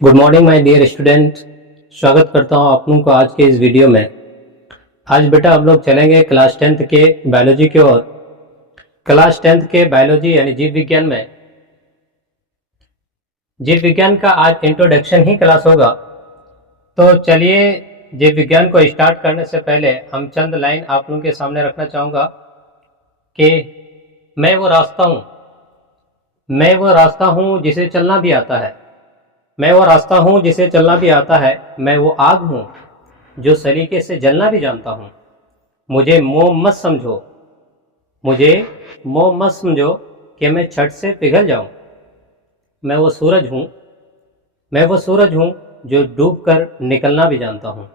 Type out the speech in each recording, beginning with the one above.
Good morning my dear student. स्वागत करता हूं आप लोगों को आज के इस वीडियो में। आज बेटा हम लोग चलेंगे क्लास 10th के बायोलॉजी की ओर। क्लास 10th के बायोलॉजी यानी जीव विज्ञान में जीव विज्ञान का आज इंट्रोडक्शन ही क्लास होगा। तो चलिए जीव विज्ञान को स्टार्ट करने से पहले हम चंद लाइन आप लोगों के सामने रखना चाहूँगा कि मैं वो रास्ता हूँ जिसे चलना भी आता है। मैं वो रास्ता हूँ जिसे चलना भी आता है। मैं वो आग हूँ जो सलीके से जलना भी जानता हूँ। मुझे मोह मत समझो कि मैं छठ से पिघल जाऊं। मैं वो सूरज हूँ मैं वो सूरज हूँ जो डूब कर निकलना भी जानता हूँ।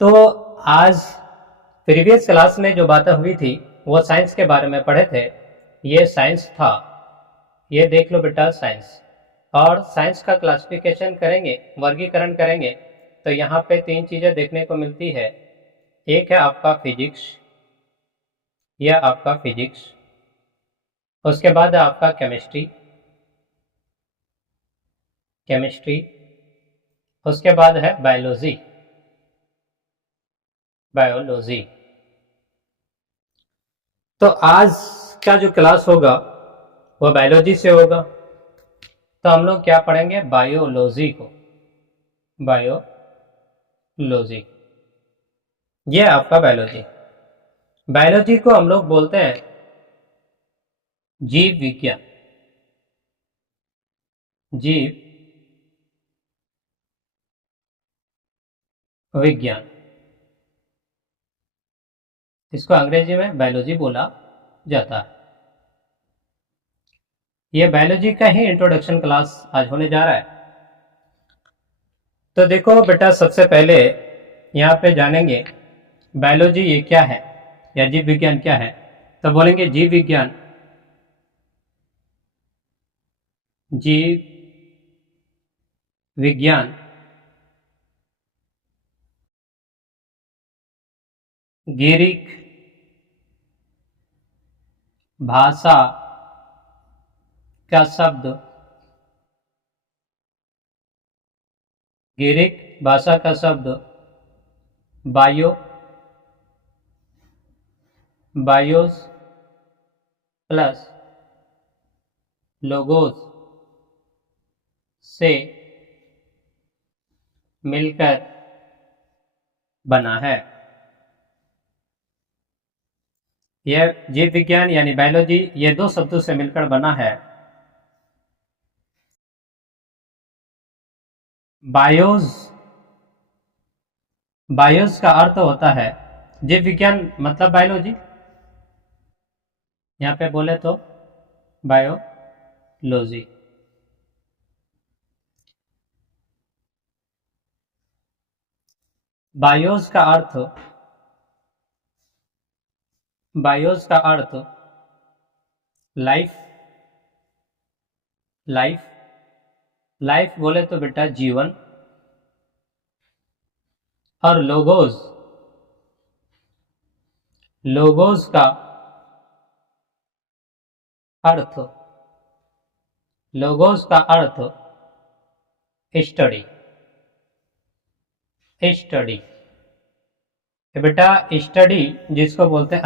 तो आज प्रीवियस क्लास में जो बातें हुई थी वो साइंस के बारे में पढ़े थे। ये साइंस था, ये देख लो बेटा साइंस। और साइंस का क्लासिफिकेशन करेंगे, वर्गीकरण करेंगे तो यहाँ पे तीन चीज़ें देखने को मिलती है। एक है आपका फिजिक्स, उसके बाद है आपका केमिस्ट्री, उसके बाद है बायोलॉजी। तो आज का जो क्लास होगा वो बायोलॉजी से होगा। तो हम लोग क्या पढ़ेंगे? बायोलॉजी। ये है आपका बायोलॉजी। बायोलॉजी को हम लोग बोलते हैं जीव विज्ञान। इसको अंग्रेजी में बायोलॉजी बोला जाता है। ये बायोलॉजी का ही इंट्रोडक्शन क्लास आज होने जा रहा है। तो देखो बेटा, सबसे पहले यहाँ पे जानेंगे बायोलॉजी ये क्या है या जीव विज्ञान क्या है। तो बोलेंगे जीव विज्ञान ग्रीक भाषा का शब्द बायो बायोस प्लस लोगोस से मिलकर बना है। यह जीव विज्ञान यानी बायोलॉजी ये दो शब्दों से मिलकर बना है। बायोस बायोस का अर्थ होता है जीव विज्ञान मतलब बायोलॉजी। यहाँ पे बोले तो बायोलॉजी। बायोस का अर्थ लाइफ लाइफ लाइफ बोले तो बेटा जीवन। और लोगोस का अर्थ स्टडी। बेटा स्टडी जिसको बोलते हैं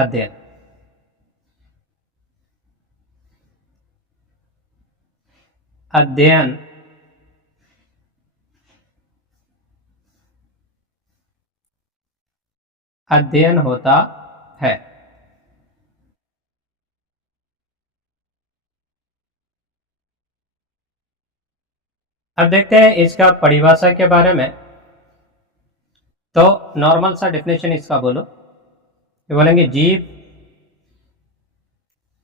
अध्ययन अध्ययन होता है। अब देखते हैं इसका परिभाषा के बारे में। तो नॉर्मल सा डेफिनेशन इसका बोलो। ये बोलेंगे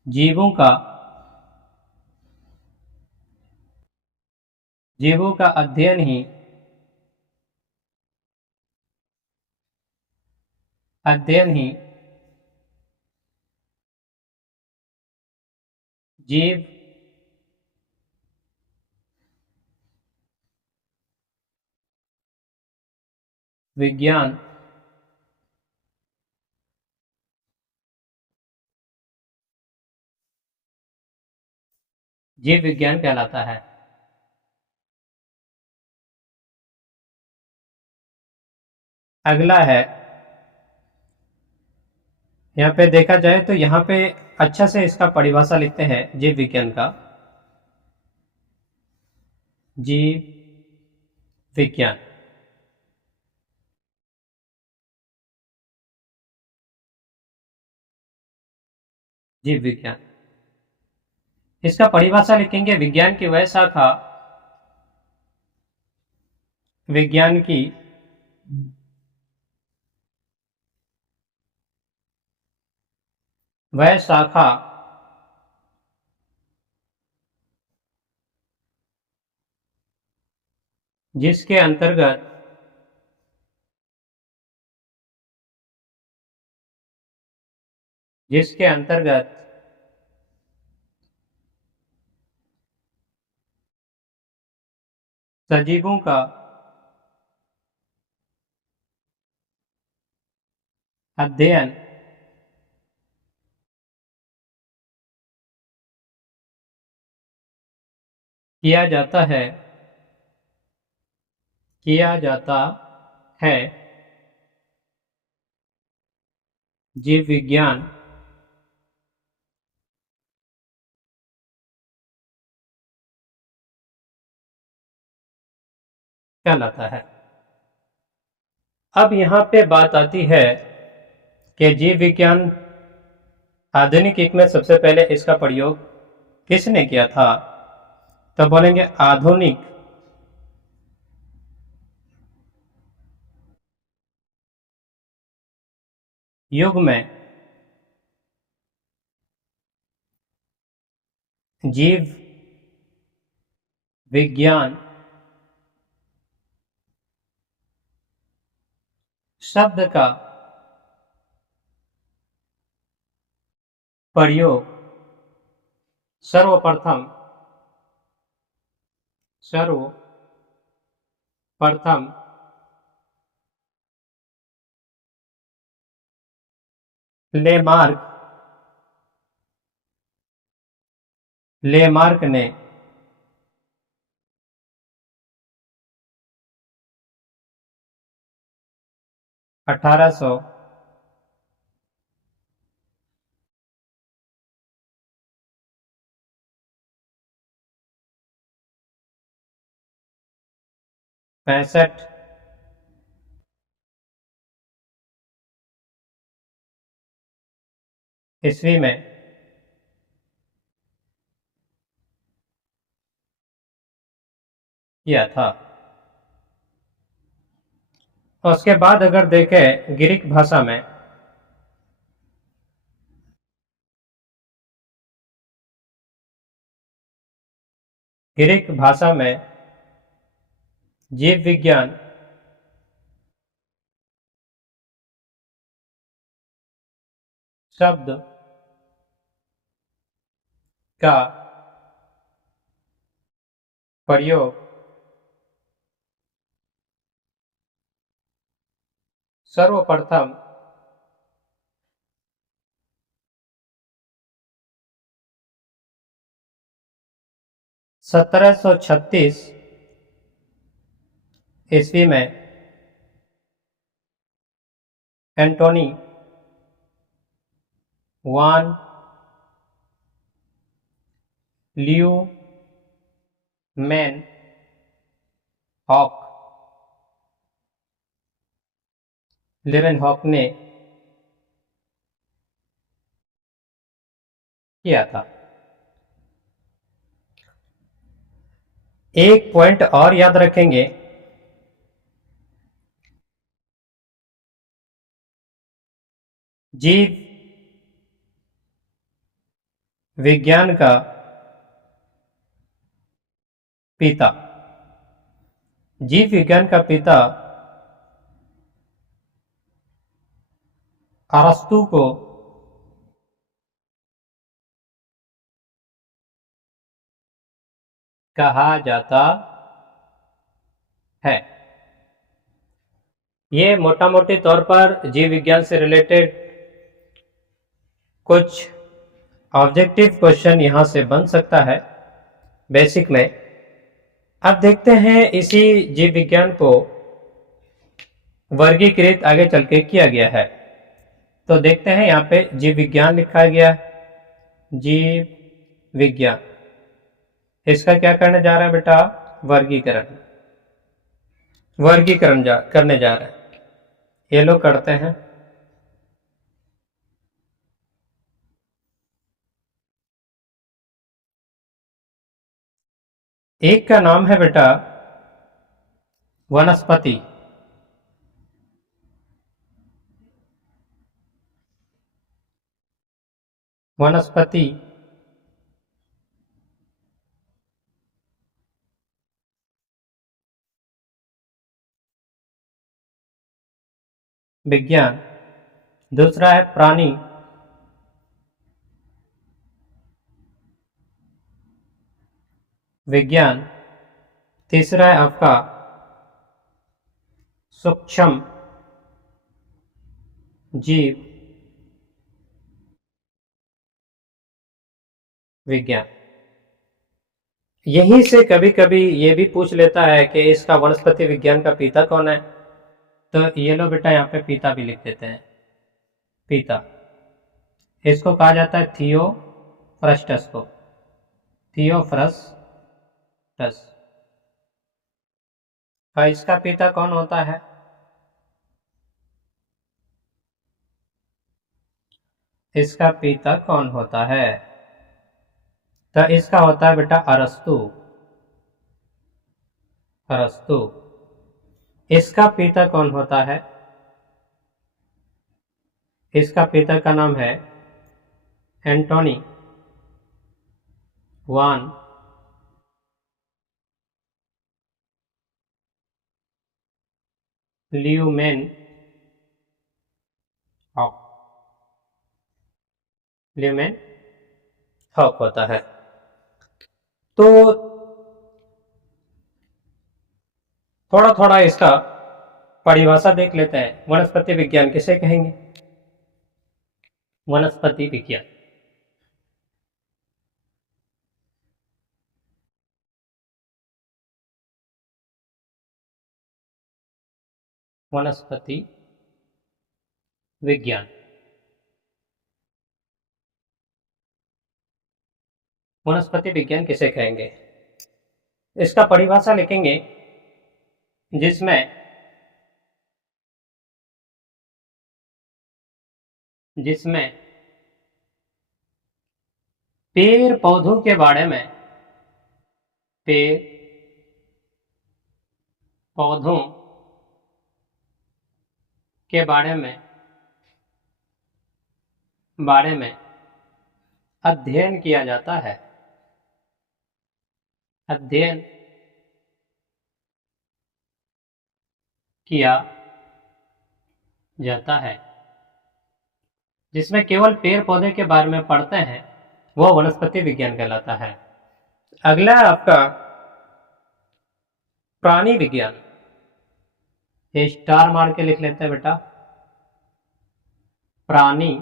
जीवों का अध्ययन ही जीव विज्ञान कहलाता है। अगला है, यहाँ पे देखा जाए तो यहाँ पे अच्छा से इसका परिभाषा लिखते हैं जीव विज्ञान का। जीव विज्ञान जीव विज्ञान, इसका परिभाषा लिखेंगे विज्ञान की वह शाखा, विज्ञान की वह शाखा जिसके अंतर्गत सजीवों का अध्ययन किया जाता है जीव विज्ञान कहलाता है। अब यहाँ पे बात आती है कि जीव विज्ञान आधुनिक युग में सबसे पहले इसका प्रयोग किसने किया था, तो बोलेंगे आधुनिक युग में जीव विज्ञान शब्द का प्रयोग सर्वप्रथम लेमार्क ने 1865 ईस्वी में किया था। उसके बाद अगर देखें ग्रीक भाषा में जीव विज्ञान शब्द का प्रयोग सर्वप्रथम 1736 ईस्वी में एंटोनी वान ल्यूमेन हॉक ने किया था। एक पॉइंट और याद रखेंगे, जीव विज्ञान का पिता अरस्तु को कहा जाता है। ये मोटा मोटी तौर पर जीव विज्ञान से रिलेटेड कुछ ऑब्जेक्टिव क्वेश्चन यहां से बन सकता है बेसिक में। अब देखते हैं इसी जीव विज्ञान को वर्गीकृत आगे चल के किया गया है। तो देखते हैं यहाँ पे जीव विज्ञान लिखा गया है। जीव विज्ञान, इसका क्या करने जा रहे हैं बेटा? वर्गीकरण, करने जा रहे हैं। ये लोग करते हैं। एक का नाम है बेटा वनस्पति, वनस्पति विज्ञान, दूसरा है प्राणी विज्ञान, तीसरा है आपका सूक्ष्म जीव विज्ञान। यहीं से कभी कभी ये भी पूछ लेता है कि इसका वनस्पति विज्ञान का पिता कौन है। तो ये लो बेटा, यहाँ पे पिता भी लिख देते हैं। पिता, इसको कहा जाता है थियोफ्रस्टस को, थियोफ्रस्टस। और इसका पिता कौन होता है? इसका पिता कौन होता है? तो इसका होता है बेटा अरस्तु, अरस्तु। इसका पिता कौन होता है? इसका पिता का नाम है एंटोनी वान ल्यूमेन हॉक, ल्यूमेन हॉक होता है। तो थोड़ा थोड़ा इसका परिभाषा देख लेते हैं। वनस्पति विज्ञान किसे कहेंगे? वनस्पति विज्ञान, वनस्पति विज्ञान, वनस्पति विज्ञान किसे कहेंगे? इसका परिभाषा लिखेंगे जिसमें जिसमें पेड़ पौधों के बारे में, पेड़ पौधों के बारे में अध्ययन किया जाता है, अध्ययन किया जाता है। जिसमें केवल पेड़ पौधे के बारे में पढ़ते हैं वो वनस्पति विज्ञान कहलाता है। अगला है आपका प्राणी विज्ञान। ये स्टार मार के लिख लेते हैं बेटा, प्राणी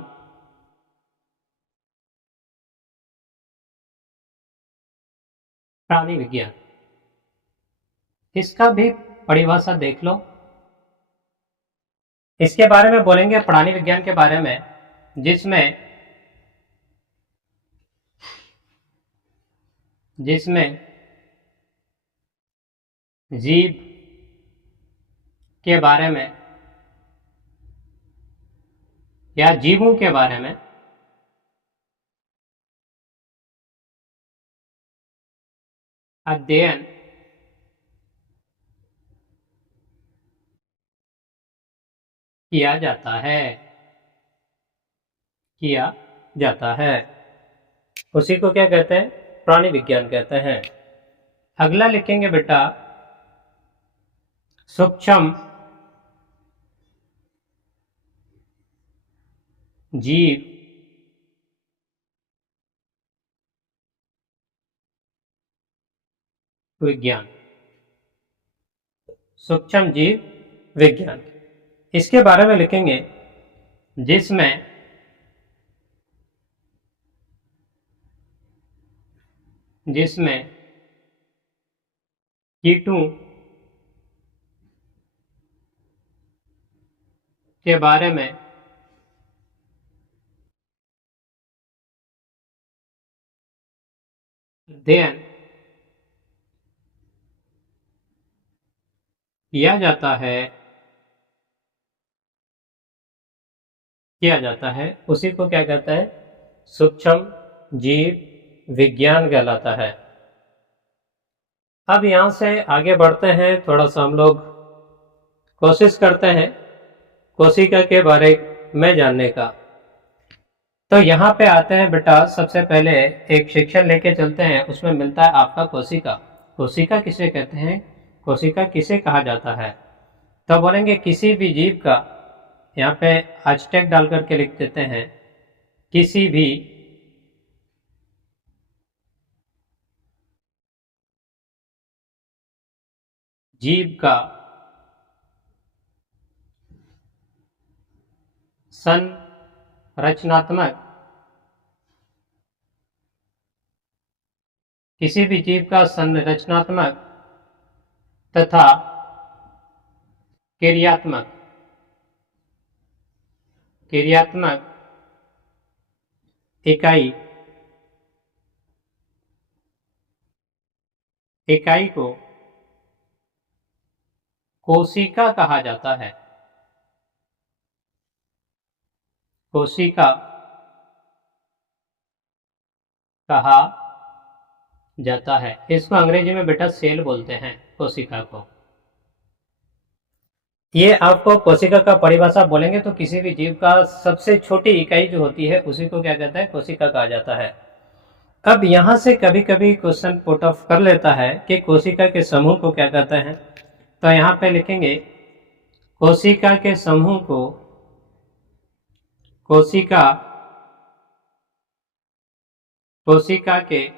प्राणी विज्ञान। इसका भी परिभाषा देख लो। इसके बारे में बोलेंगे प्राणी विज्ञान के बारे में, जिसमें जीव के बारे में या जीवों के बारे में अध्ययन किया जाता है, किया जाता है। उसी को क्या कहते हैं? प्राणी विज्ञान कहते हैं। अगला लिखेंगे बेटा सूक्ष्म जीव विज्ञान, सूक्ष्म जीव विज्ञान। इसके बारे में लिखेंगे जिसमें कीटों के बारे में अध्ययन किया जाता है उसी को क्या कहता है? सूक्ष्म जीव विज्ञान कहलाता है। अब यहां से आगे बढ़ते हैं, थोड़ा सा हम लोग कोशिश करते हैं कोशिका के बारे में जानने का। तो यहाँ पे आते हैं बेटा, सबसे पहले एक शिक्षण लेके चलते हैं, उसमें मिलता है आपका कोशिका। कोशिका किसे कहते हैं? कोशिका किसे कहा जाता है? तो बोलेंगे किसी भी जीव का, यहाँ पे हैशटैग डाल करके लिख देते हैं, किसी भी जीव का संरचनात्मक, किसी भी जीव का संरचनात्मक तथा क्रियात्मक इकाई को कोशिका कहा जाता है। कोशिका कहा जाता है। इसको अंग्रेजी में बेटा सेल बोलते हैं, कोशिका को। ये आपको कोशिका का परिभाषा बोलेंगे तो किसी भी जीव का सबसे छोटी इकाई जो होती है उसी को क्या कहता है? कोशिका कहा जाता है। अब यहां से कभी कभी क्वेश्चन पुट ऑफ कर लेता है कि कोशिका के समूह को क्या कहते हैं। तो यहां पे लिखेंगे कोशिका के समूह को कोशिका के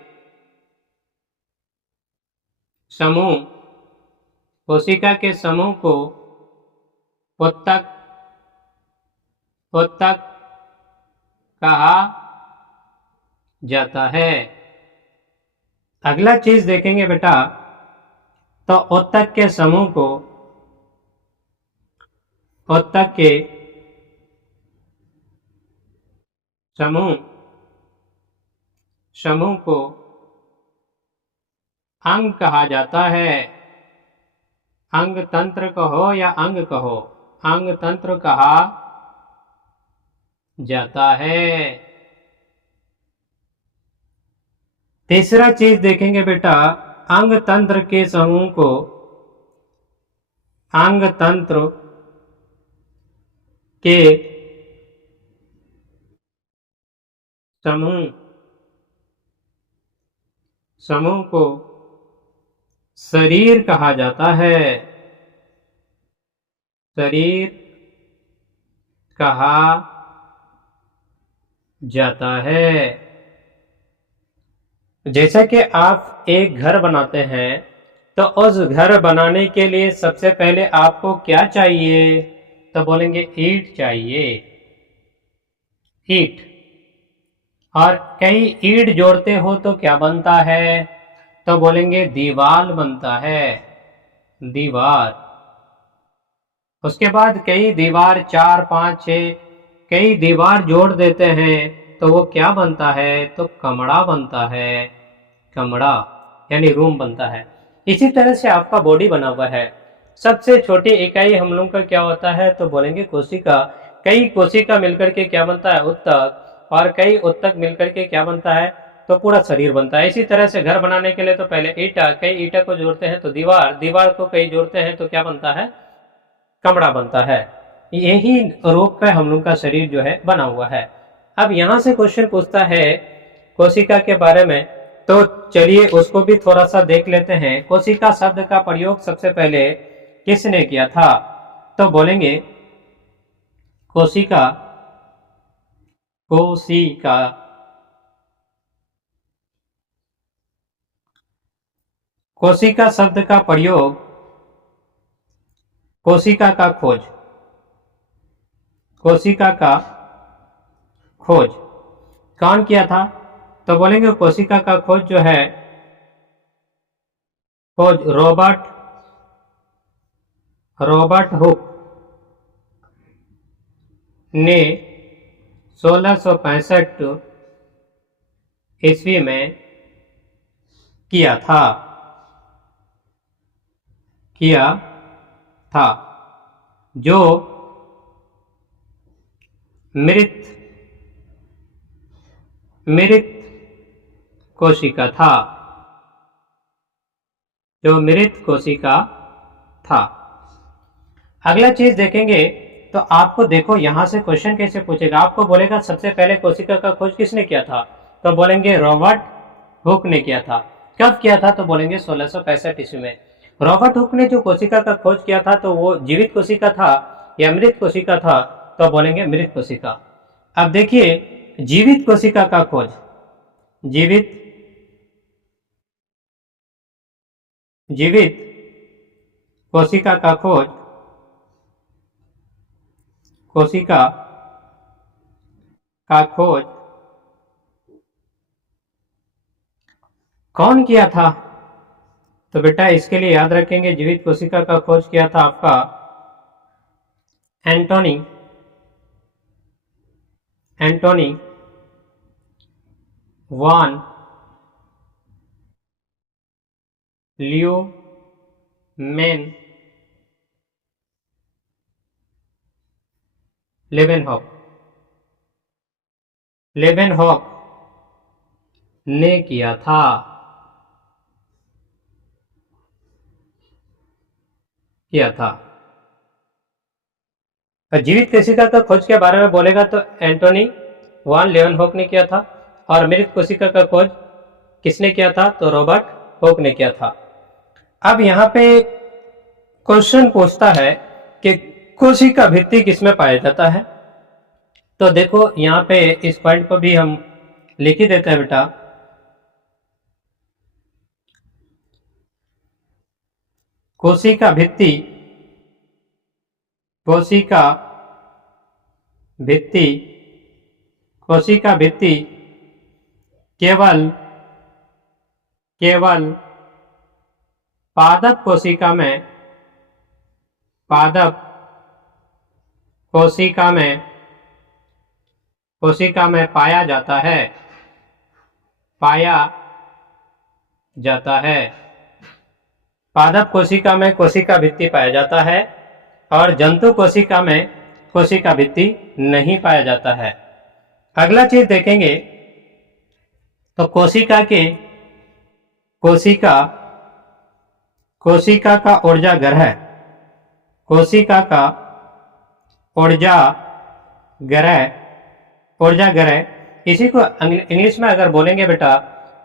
समूह कोशिका के समूह को उत्तक कहा जाता है। अगला चीज देखेंगे बेटा, तो उत्तक के समूह को समूह को अंग कहा जाता है। अंग तंत्र कहो या अंग कहो, अंग तंत्र कहा जाता है। तीसरा चीज देखेंगे बेटा, अंग तंत्र के समूह को अंग तंत्र के समूह को शरीर कहा जाता है। शरीर कहा जाता है। जैसा कि आप एक घर बनाते हैं तो उस घर बनाने के लिए सबसे पहले आपको क्या चाहिए? तो बोलेंगे ईंट चाहिए, ईंट। और कई ईंट जोड़ते हो तो क्या बनता है? तो बोलेंगे दीवार बनता है, दीवार। उसके बाद कई दीवार, 4, 5, 6 कई दीवार जोड़ देते हैं तो वो क्या बनता है? तो कमरा बनता है, कमरा यानी रूम बनता है। इसी तरह से आपका बॉडी बना हुआ है। सबसे छोटी इकाई हम लोग का क्या होता है? तो बोलेंगे कोशिका। कई कोशिका मिलकर के क्या बनता है? उत्तक। और कई उत्तक मिलकर के क्या बनता है? तो पूरा शरीर बनता है। इसी तरह से घर बनाने के लिए तो पहले ईटा, कई ईटा को जोड़ते हैं तो दीवार, दीवार को कई जोड़ते हैं तो क्या बनता है? कमरा बनता है। यही रूप में हम लोग का शरीर जो है बना हुआ है। अब यहां से क्वेश्चन पूछता है कोशिका के बारे में, तो चलिए उसको भी थोड़ा सा देख लेते हैं। कोशिका शब्द का प्रयोग सबसे पहले किसने किया था? तो बोलेंगे कोशिका कोशिका कोशिका शब्द का प्रयोग कोशिका का खोज, कोशिका का खोज कौन किया था? तो बोलेंगे कोशिका का खोज जो है, खोज रॉबर्ट हुक ने 1665 ईस्वी में किया था जो मृत कोशिका था, अगला चीज देखेंगे तो आपको देखो यहां से क्वेश्चन कैसे पूछेगा। आपको बोलेगा सबसे पहले कोशिका का खोज किसने किया था, तो बोलेंगे रॉबर्ट हुक ने किया था। कब किया था, तो बोलेंगे 1665 ईस्वी में। रॉबर्ट हुक ने जो कोशिका का खोज किया था तो वो जीवित कोशिका था या मृत कोशिका था, तो बोलेंगे मृत कोशिका। अब देखिए जीवित कोशिका का खोज, जीवित कोशिका का खोज कौन किया था, तो बेटा इसके लिए याद रखेंगे जीवित कोशिका का खोज किया था आपका एंटोनी वान ल्यूमेन लेवेनहॉक ने किया था। जीवित कोशिका का खोज के बारे में बोलेगा तो एंटोनी वान लेवेनहॉक ने किया था, और मृत कोशिका का खोज किसने किया था, तो रॉबर्ट हुक ने किया था। अब यहाँ पे क्वेश्चन पूछता है कि कोशिका भित्ति किसमें पाया जाता है, तो देखो यहाँ पे इस पॉइंट को भी हम लिख ही देते हैं बेटा। कोशिका भित्ति केवल पादप कोशिका में पाया जाता है। पादप कोशिका में कोशिका भित्ति पाया जाता है और जंतु कोशिका में कोशिका भित्ति नहीं पाया जाता है। अगला चीज देखेंगे तो कोशिका का ऊर्जा ग्रह, इसी को इंग्लिश में अगर बोलेंगे बेटा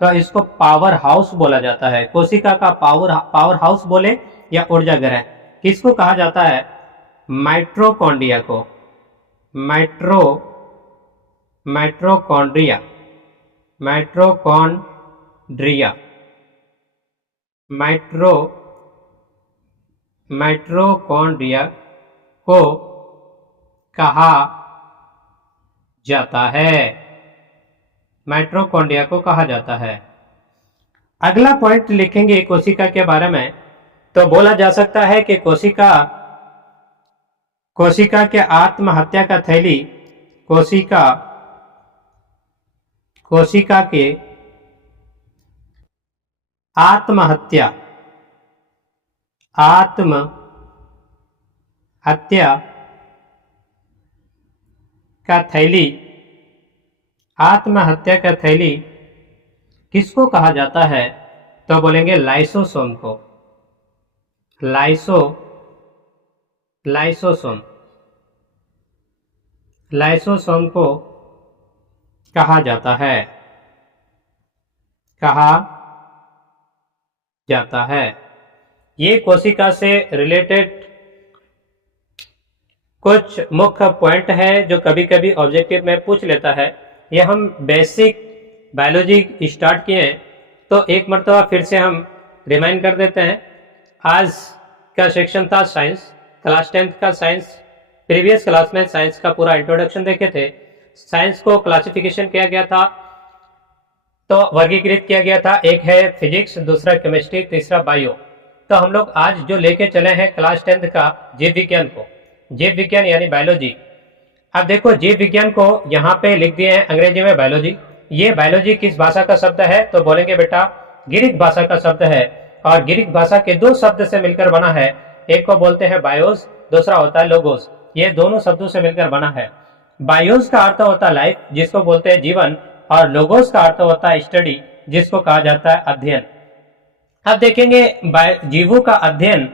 तो इसको पावर हाउस बोला जाता है। कोशिका का पावर हाउस बोले या ऊर्जा ग्रह, किसको कहा जाता है, माइटोकॉन्ड्रिया को। माइटोकॉन्ड्रिया को कहा जाता है। अगला पॉइंट लिखेंगे कोशिका के बारे में, तो बोला जा सकता है कि कोशिका के आत्महत्या का थैली, कोशिका के आत्महत्या का थैली किसको कहा जाता है, तो बोलेंगे लाइसोसोम को। लाइसोसोम को कहा जाता है। ये कोशिका से रिलेटेड कुछ मुख्य पॉइंट है जो कभी कभी ऑब्जेक्टिव में पूछ लेता है। ये हम बेसिक बायोलॉजी स्टार्ट किए हैं, तो एक मरतबा फिर से हम रिमाइंड कर देते हैं। आज का सेक्शन था साइंस, क्लास 10th का साइंस। प्रीवियस क्लास में साइंस का पूरा इंट्रोडक्शन देखे थे। साइंस को क्लासिफिकेशन किया गया था, तो वर्गीकृत किया गया था। एक है फिजिक्स, दूसरा केमिस्ट्री, तीसरा बायो। तो हम लोग आज जो लेके चले हैं क्लास 10th का जीव विज्ञान को, जीव विज्ञान यानी बायोलॉजी। अब देखो जीव विज्ञान को यहाँ पे लिख दिए हैं अंग्रेजी में बायोलॉजी। ये बायोलॉजी किस भाषा का शब्द है, तो बोलेंगे बेटा ग्रीक भाषा का शब्द है, और ग्रीक भाषा के दो शब्द से मिलकर बना है। एक को बोलते हैं बायोस, दूसरा होता है लोगोस। ये दोनों शब्दों से मिलकर बना है। बायोस का अर्थ होता है लाइफ, जिसको बोलते हैं जीवन, और लोगोस का अर्थ होता है स्टडी, जिसको कहा जाता है अध्ययन। अब देखेंगे जीवों का अध्ययन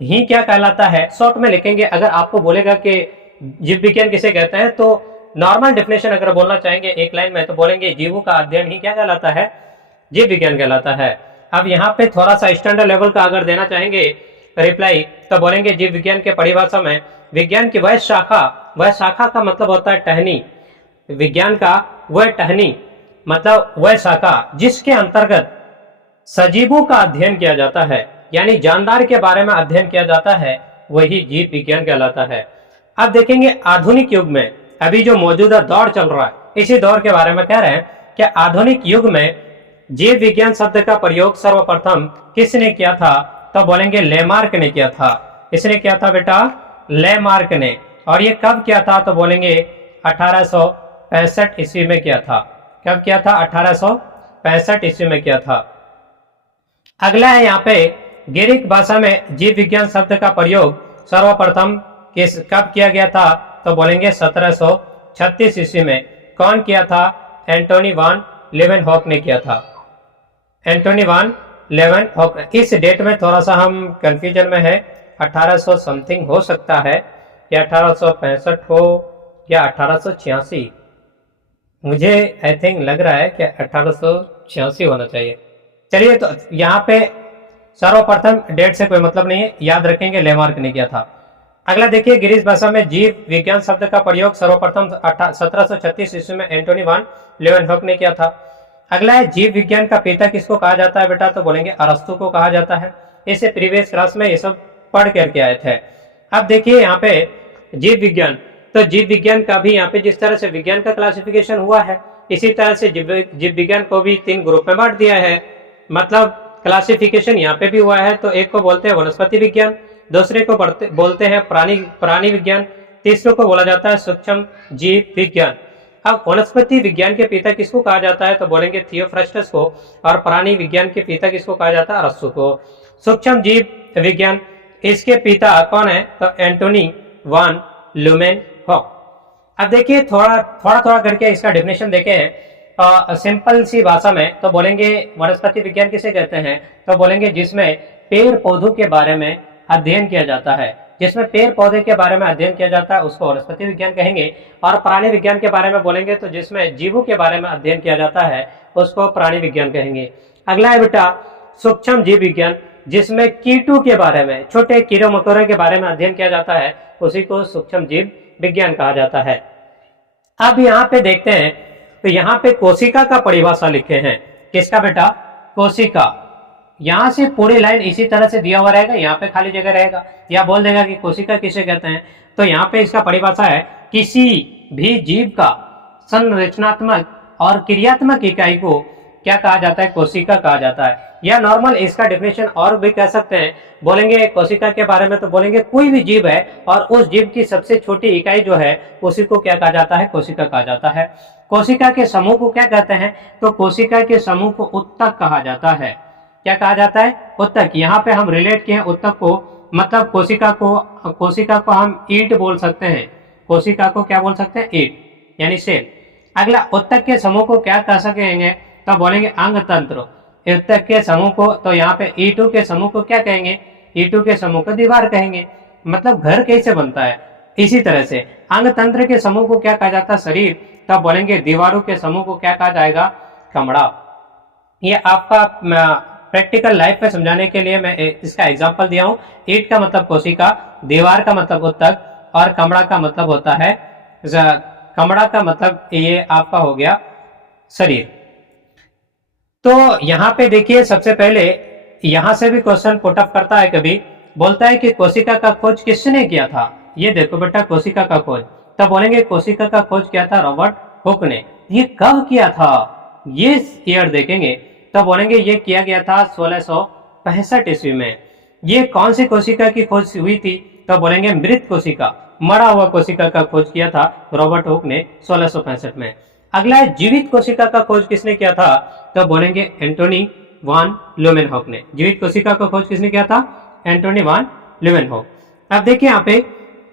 ही क्या कहलाता है, शॉर्ट में लिखेंगे। अगर आपको बोलेगा कि जीव विज्ञान किसे कहते हैं, तो नॉर्मल डेफिनेशन अगर बोलना चाहेंगे एक लाइन में, तो बोलेंगे जीवों का अध्ययन ही क्या कहलाता है, जीव विज्ञान कहलाता है। अब यहाँ पे थोड़ा सा स्टैंडर्ड लेवल का अगर देना चाहेंगे रिप्लाई, तो बोलेंगे जीव विज्ञान के परिभाषा में विज्ञान की वह शाखा का मतलब होता है टहनी। विज्ञान का वह टहनी मतलब वह शाखा जिसके अंतर्गत सजीवों का अध्ययन किया जाता है, यानी जानदार के बारे में अध्ययन किया जाता है, वही जीव विज्ञान कहलाता है। अब देखेंगे आधुनिक युग में अभी जो मौजूदा दौर चल रहा है, इसी दौर के बारे में कह रहे हैं कि आधुनिक युग में जीव विज्ञान शब्द का प्रयोग सर्वप्रथम किसने किया था, तो बोलेंगे लेमार्क ने किया था। किसने किया था बेटा, लेमार्क ने। और ये कब किया था, तो बोलेंगे 1865 ईस्वी में किया था। कब किया था, 1865 ईस्वी में किया था। अगला है यहाँ पे ग्रीक भाषा में जीव विज्ञान शब्द का प्रयोग सर्वप्रथम कब किया गया था, तो बोलेंगे 1736 ईस्वी में। कौन किया था, एंटोनी वान लेवेनहॉक ने किया था। एंटोनी वान लेवेनहॉक। इस डेट में थोड़ा सा हम कंफ्यूजन में है, 1800 समथिंग हो सकता है, या 1865 हो या 1886। मुझे आई थिंक लग रहा है कि 1886 होना चाहिए। चलिए, तो यहाँ पे सर्वप्रथम डेट से कोई मतलब नहीं है, याद रखेंगे लेमार्क ने किया था। अगला देखिए, ग्रीक भाषा में जीव विज्ञान शब्द का प्रयोग सर्वप्रथम 1736 ईस्वी में एंटोनी वान लेवेनहॉक ने किया था। अगला है जीव विज्ञान का पिता किसको कहा जाता है बेटा, तो बोलेंगे अरस्तु को कहा जाता है। इसे प्रीवियस क्लास में ये सब पढ़ करके आए थे। अब देखिए यहाँ पे जीव विज्ञान, तो जीव विज्ञान का भी यहाँ पे जिस तरह से विज्ञान का क्लासिफिकेशन हुआ है, इसी तरह से जीव विज्ञान को भी 3 ग्रुप में बांट दिया है। मतलब क्लासिफिकेशन यहाँ पे भी हुआ है। तो एक को बोलते हैं वनस्पति विज्ञान, दूसरे को बोलते हैं प्राणी विज्ञान, तीसरे को बोला जाता है सूक्ष्म जीव विज्ञान। अब वनस्पति विज्ञान के पिता किसको कहा जाता है, तो बोलेंगे थियोफ्रस्टस को, और प्राणी विज्ञान के पिता किसको कहा जाता है, अरस्तु को। सूक्ष्म जीव विज्ञान, इसके पिता कौन है, तो एंटोनी वान लेवेनहॉक। अब देखिए थोड़ा करके इसका डेफिनेशन देखे हैं सिंपल सी भाषा में, तो बोलेंगे वनस्पति विज्ञान किसे कहते हैं, तो बोलेंगे जिसमें पेड़ पौधों के बारे में अध्ययन किया जाता है। जिसमें पेड़ पौधे के बारे में अध्ययन किया जाता है उसको वनस्पति विज्ञान कहेंगे। और प्राणी विज्ञान के बारे में बोलेंगे तो जिसमें जीवों के बारे में अध्ययन किया जाता है उसको प्राणी विज्ञान कहेंगे। अगला है बेटा सूक्ष्म जीव विज्ञान, जिसमें कीटों के बारे में, छोटे कीड़े मकोड़े के बारे में अध्ययन किया जाता है, उसी को सूक्ष्म जीव विज्ञान कहा जाता है। अब यहाँ पे देखते हैं, तो यहाँ पे कोशिका का परिभाषा लिखे हैं। किसका बेटा, कोशिका। यहाँ से पूरी लाइन इसी तरह से दिया हुआ रहेगा, यहाँ पे खाली जगह रहेगा, या बोल देगा कि कोशिका किसे कहते हैं। तो यहाँ पे इसका परिभाषा है, किसी भी जीव का संरचनात्मक और क्रियात्मक इकाई को क्या कहा जाता है, कोशिका कहा जाता है। या नॉर्मल इसका डेफिनेशन और भी कह सकते हैं, बोलेंगे कोशिका के बारे में तो बोलेंगे कोई भी जीव है और उस जीव की सबसे छोटी इकाई जो है उसी को क्या कहा जाता है, कोशिका कहा जाता है। कोशिका के समूह को क्या कहते हैं, तो कोशिका के समूह को उत्तक कहा जाता है। क्या कहा जाता है, उत्तक। यहाँ पे हम रिलेट किए हैं उत्तक को, मतलब कोशिका को हम ईंट बोल सकते हैं। कोशिका को क्या बोल सकते हैं, ईंट यानी सेल। अगला उत्तक के समूह को क्या कह सकेंगे, तो बोलेंगे अंग तंत्र। उत्तक के समूह को, तो यहाँ पे ईंटों के समूह को क्या कहेंगे, ईंटों के समूह को दीवार कहेंगे। मतलब घर कैसे बनता है, इसी तरह से अंग तंत्र के समूह को क्या कहा जाता है, शरीर। तब बोलेंगे दीवारों के समूह को क्या कहा जाएगा, कमड़ा। ये आपका प्रैक्टिकल लाइफ में समझाने के लिए मैं इसका एग्जांपल दिया हूँ। ईंट का मतलब कोशिका, दीवार का मतलब उत्तक, और कमड़ा का मतलब होता है, कमड़ा का मतलब ये आपका हो गया शरीर। तो यहाँ पे देखिए, सबसे पहले यहां से भी क्वेश्चन पुट अप करता है, कभी बोलता है कि कोशिका का खोज किसने किया था। ये देखो बेटा, कोशिका का खोज, तब बोलेंगे कोशिका का खोज किया था रॉबर्ट हुक ने। ये कब किया था, ये ईयर देखेंगे, तो बोलेंगे ये किया गया था 1665 ईस्वी में। ये कौन सी कोशिका की खोज हुई थी, तो बोलेंगे मृत कोशिका। मरा हुआ कोशिका का खोज किया था रॉबर्ट हुक ने 1665 में। अगला है जीवित कोशिका का खोज किसने किया था, तो बोलेंगे एंटोनी वान ल्यूमेनहॉक ने। जीवित कोशिका का खोज किसने किया था, एंटोनी वान ल्यूमेनहॉक। अब देखिए यहाँ पे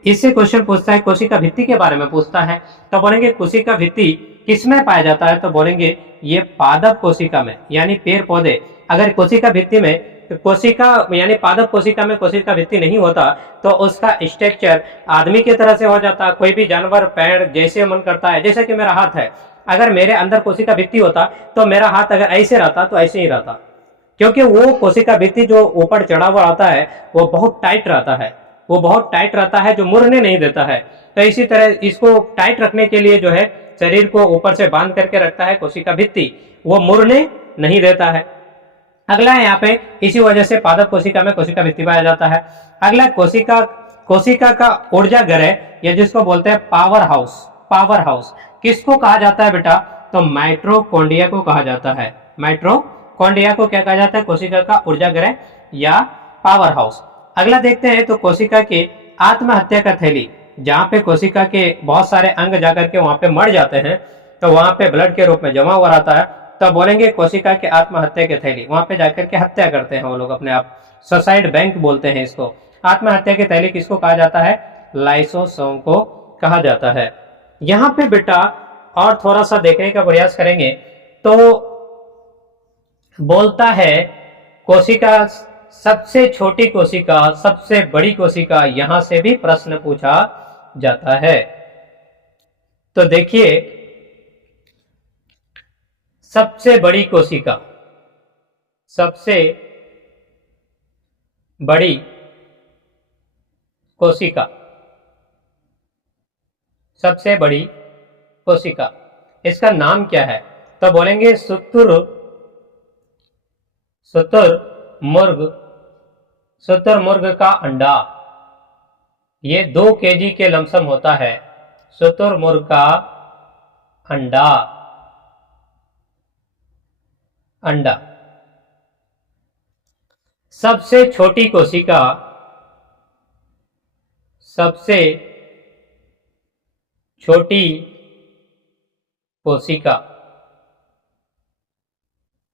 इससे क्वेश्चन पूछता है, कोशिका भित्ति के बारे में पूछता है, तो बोलेंगे कोशिका भित्ति किसमें पाया जाता है, तो बोलेंगे ये पादप कोशिका में, यानी पेड़ पौधे। अगर कोशिका भित्ति में कोशिका यानी पादप कोशिका में कोशिका भित्ति नहीं होता तो उसका स्ट्रक्चर आदमी की तरह से हो जाता, कोई भी जानवर पेड़ जैसे मन करता है, जैसे कि मेरा हाथ है, अगर मेरे अंदर कोशिका भित्ति होता तो मेरा हाथ अगर ऐसे रहता तो ऐसे ही रहता, क्योंकि वो कोशिका भित्ति जो ऊपर चढ़ा हुआ आता है वो बहुत टाइट रहता है, वो बहुत टाइट रहता है जो मुड़ने नहीं देता है। तो इसी तरह इसको टाइट रखने के लिए जो है शरीर को ऊपर से बांध करके रखता है कोशिका भित्ति, वो मुड़ने नहीं देता है। अगला है यहाँ पे इसी वजह से पादप कोशिका में कोशिका भित्ति पाया जाता है। अगला कोशिका का ऊर्जा ग्रह या जिसको बोलते हैं पावर हाउस किसको कहा जाता है बेटा, तो माइटोकॉन्ड्रिया को कहा जाता है। माइटोकॉन्ड्रिया को क्या कहा जाता है, कोशिका का ऊर्जा ग्रह या पावर हाउस। अगला देखते हैं तो कोशिका के आत्महत्या का थैली, जहाँ पे कोशिका के बहुत सारे अंग जाकर के वहां पे मर जाते हैं तो वहां पे ब्लड के रूप में जमा हुआ रहता है, तो बोलेंगे कोशिका के आत्महत्या के थैली, वहां पे जाकर के हत्या करते हैं वो लोग अपने आप, सुसाइड बैंक बोलते हैं इसको। आत्महत्या के थैली किसको कहा जाता है, लाइसोसोम को कहा जाता है। यहाँ पे बेटा और थोड़ा सा देखने का प्रयास करेंगे तो बोलता है कोशिका सबसे छोटी कोशिका सबसे बड़ी कोशिका, यहां से भी प्रश्न पूछा जाता है। तो देखिए सबसे बड़ी कोशिका, सबसे बड़ी कोशिका, सबसे बड़ी कोशिका, इसका नाम क्या है, तो बोलेंगे शुतुरमुर्ग का अंडा। ये 2 केजी के लमसम होता है, शुतुरमुर्ग का अंडा। सबसे छोटी कोशिका, सबसे छोटी कोशिका,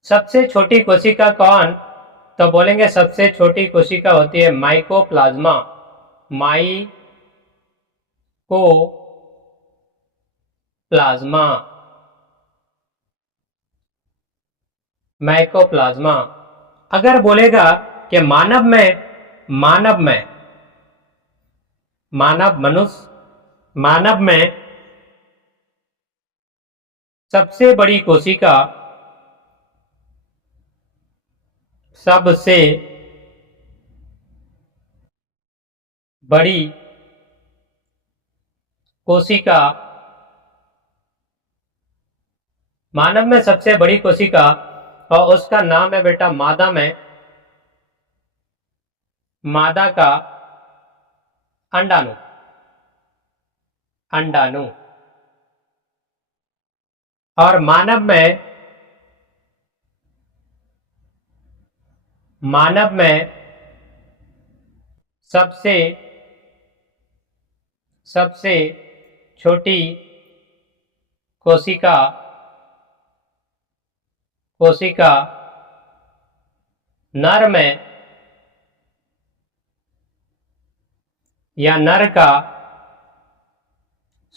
सबसे छोटी कोशिका कौन, तो बोलेंगे सबसे छोटी कोशिका होती है माइकोप्लाज्मा। माइकोप्लाज्मा। अगर बोलेगा कि मानव में सबसे बड़ी कोशिका, सबसे बड़ी कोशिका, मानव में सबसे बड़ी कोशिका और उसका नाम है बेटा मादा का अंडाणु। और मानव में सबसे छोटी कोशिका नर में या नर का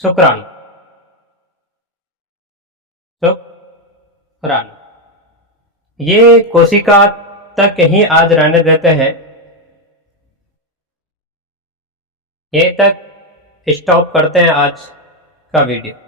शुक्राणु। ये कोशिका तक ही आज रहने देते हैं, ये तक स्टॉप करते हैं आज का वीडियो।